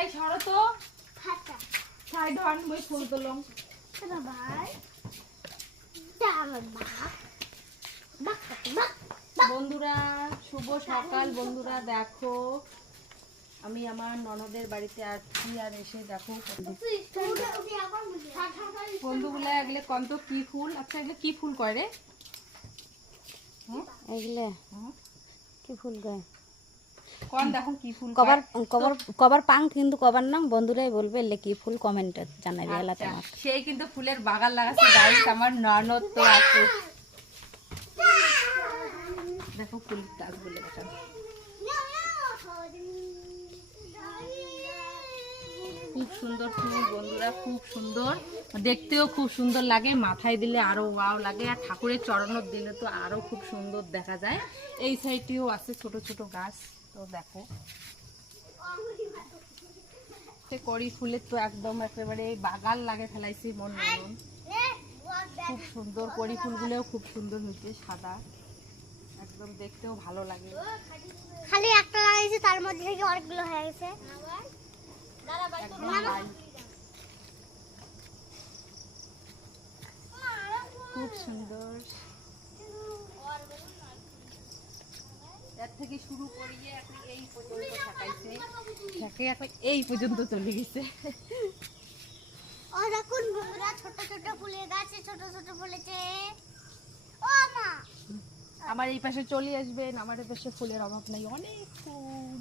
এই সরো তো সাইড হন মই ফুল তুলম বন্ধুরা শুভ সকাল। বন্ধুরা দেখো আমি আমার ননদের বাড়িতে আসছি আর এসে দেখো বন্ধুগুলা এগুলো কত কি ফুল। আচ্ছা এগুলো কি ফুল করে? এগুলো কি ফুল গায়ে কোন দেখো কি ফুল কভার কভার কভার পাং কিন্তু কভার নাম বন্ধুরাই বলবে এলে কি ফুল কমেন্টে জানাবে এলাতে আমার সেই কিন্তু ফুলের বাগান লাগাচ্ছে গাইস আমার ননদ তো আছে। দেখো ফুল গাছগুলো দেখো খুব সুন্দর ফুল বন্ধুরা, খুব সুন্দর দেখতেও খুব সুন্দর লাগে, মাথায় দিলে আরো ওয়াও লাগে, আর ঠাকুরের চরণত দিলে তো আরো খুব সুন্দর দেখা যায়। এই সাইডেও আছে ছোট ছোট গাছ, তো দেখো কড়ি ফুলের তো একদম একেবারে বাগান লাগে ফেলাইছি মন মন। খুব সুন্দর কড়ি ফুলগুলোও খুব সুন্দর হয়েছে, সাদা একদম দেখতেও ভালো লাগে। খালি একটা লাগাইছি তার মধ্যে থেকে অনেকগুলো হয়ে গেছে। খুব সুন্দর, এর থেকে শুরু করিয়ে এখন এই পর্যন্ত থাকাইছে, থাকে এখন এই পর্যন্ত চলে গেছে। ও দেখুন বন্ধুরা ছোট ছোট ফুলের গাছে ছোট ছোট ফুলেছে। ও মা আমার এই পাশে চলে আসবেন, আমার এই পাশে ফুলের অভাব নাই, অনেক ফুল।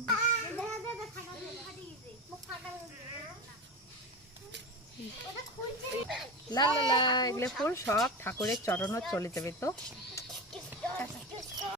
লা লা লা এগুলো ফুল সব ঠাকুরের চরণত চলে যাবে তো।